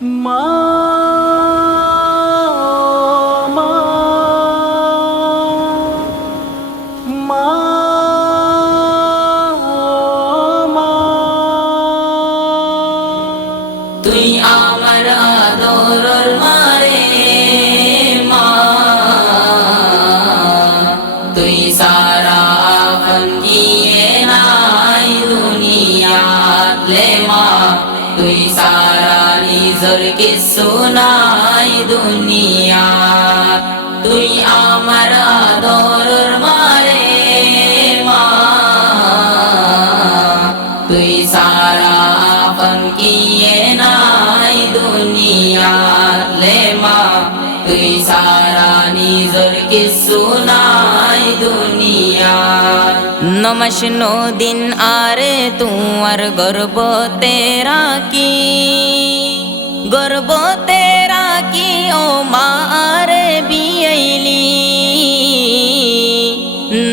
মা মা মা মা তুই আমার আদরের মারে মা, তুই সারা ফন্দিয়ে নাই দুনিয়াত লে মা, তুই সারা নিজর কিসু নাই দুনিয়াত। তুই আমার আদরের মারে মা, তুই সারা ফন্দিয়ে নাই দুনিয়াত লে মা, তুই সারা নিজর কিসু নাই দুনিয়াত। নমস নো দিন আরে তুয়ার গর্ব তেরা কি, গর্ব তেরা কি ও মা আরে বিয়াইলি।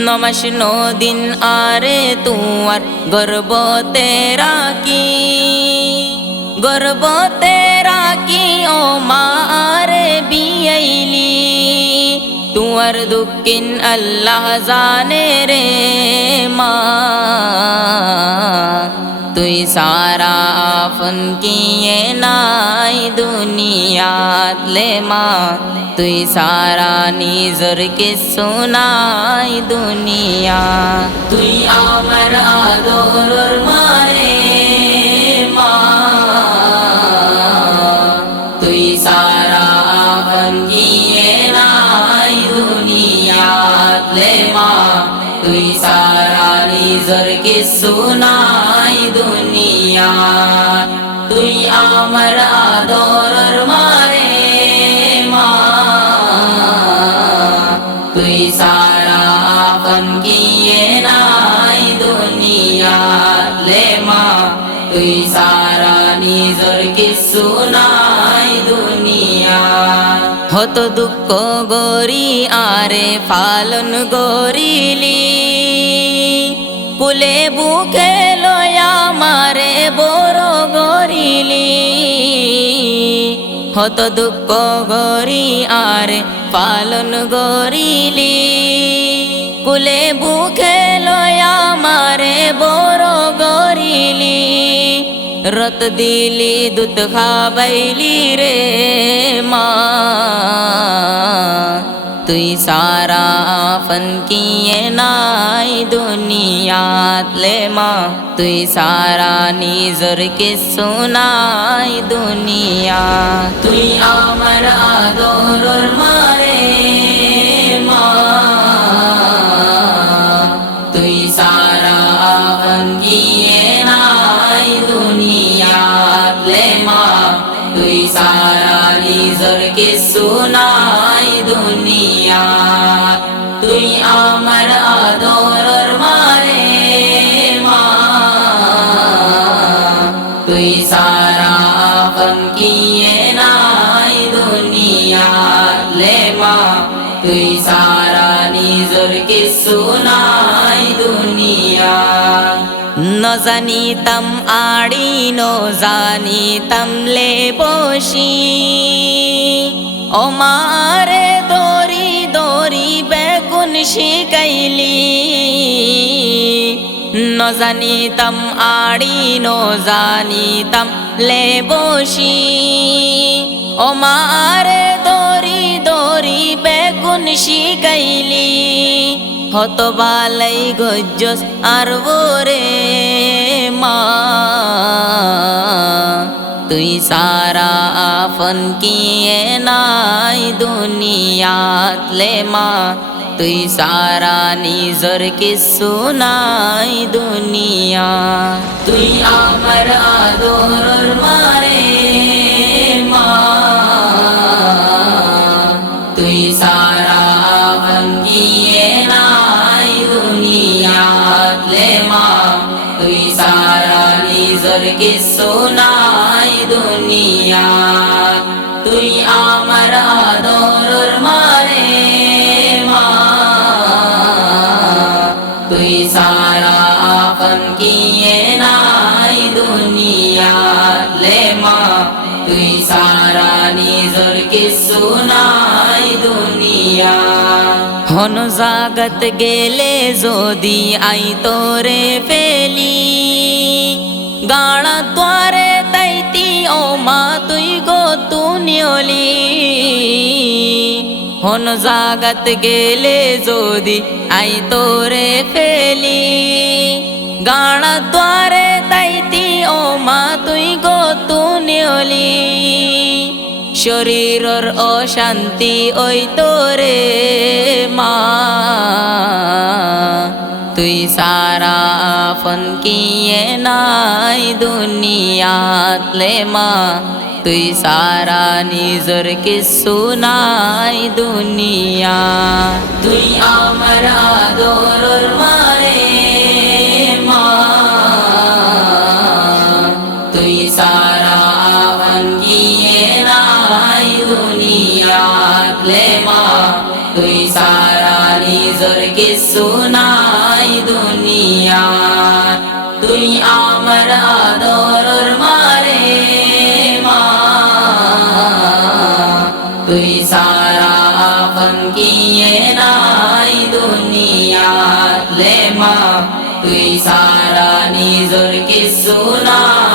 নমস নো দিন আরে তুয়ার গর্ব তেরা কি, গর্ব তেরা কি ও মা আরে বিয়াইলি। তুয়ার দুঃখিন আল্লাহ জানে রে মা, তুই সারা আফন কিয়ে নাই দুনিয়াত লে মা, তুই সারা নিজর কিসু নাই দুনিয়া। তুই আমার আদরের মারে মা, তুই সারা আফন কিয়ে নাই দুনিয়াত লে মা, তুই সারা নিজর কিসু নাই দুনিয়া। তুই আমার আদরের মারে মা, তুই সারা আপন কিয়ে নাই দুনিয়াত লে মা, তুই সারা নিজর কিসু নাই দুনিয়া। হত দুঃখ গরি আরে পালন গরিলি, কুলে বুকে লয়া মারে বড় গরিলি। হত দুঃখ গরি আরে পালন গরিলি, কুলে বুকে লয়া মারে বড় গরিলি। রত দিলি দুধ খাবাইলি রে মা, তুই সারা আফন কিয়ে নাই দুনিয়াত লে মা, তুই সারা নিজর কিসু নাই দুনিয়া। তুই আমার আদরের মারে মা, তুই সারা আফন কিয়ে নাই দুনিয়াত লে মা, তুই সারা নিজর কিসু নাই দুনিয়া। তুই আমার আদরের মারে মা, তুই সারা আফন কিয়ে নাই দুনিয়াত লে মা, তুই সারা নিজর কিসু নাই দুনিয়া। ন জানিতাম আড়ি ন জানিতাম লে বসি, ও মারে দরি দরি বেগুন শিকাইলি। ন জানিতাম আড়ি ন জানিতাম লে বসি, ও মারে দরি দরি বেগুন শিকাইলি। হত বালাই গজ্জস আর রে মা, তুই সারা আফন কিয়ে নাই দুনিয়াত লে মা, তুই সারা নিজর কিসু নাই দুনিয়া। তুই আমার আদরের মারে মা, তুই সারা আফন কিয়ে নাই দুনিয়াত লে মা, তুই সারা নিজর কিসু নাই দুনিয়া। তুই আমার আদরের মারে মা, তুই সারা আফন কিয়ে নাই দুনিয়াত লে মা, তুই সারা নিজর কিছু নাই দুনিয়া হন জাগত গেলে যদি আই তোরে ফেলি গাড়া দ্বারে তাইতি ও মা তুই গো তুনিয়লি হন জাগত গেলে যদি আই তোরে ফেলি গাড়া দ্বারে তাইতি ও মা তুই গো তুনিয়লি শরীরর অশান্তি ওই তোরে মা তুই সারা ফন কিয়ে নাই দুনিয়াত লে মা তুই সারা নিজর কিছু নাই দুনিয়া তুই আমার আদরর মারে মা তুই সারা ফন কিয়ে নাই দুনিয়াত লে মা তুই সারা নিজর কিছু নাই দুনিয়া তুই আমার আদরর মারে মা তুই সারা ফন কিয়ে নাই দুনিয়া লে মা তুই সারা নিজর কিছু নাই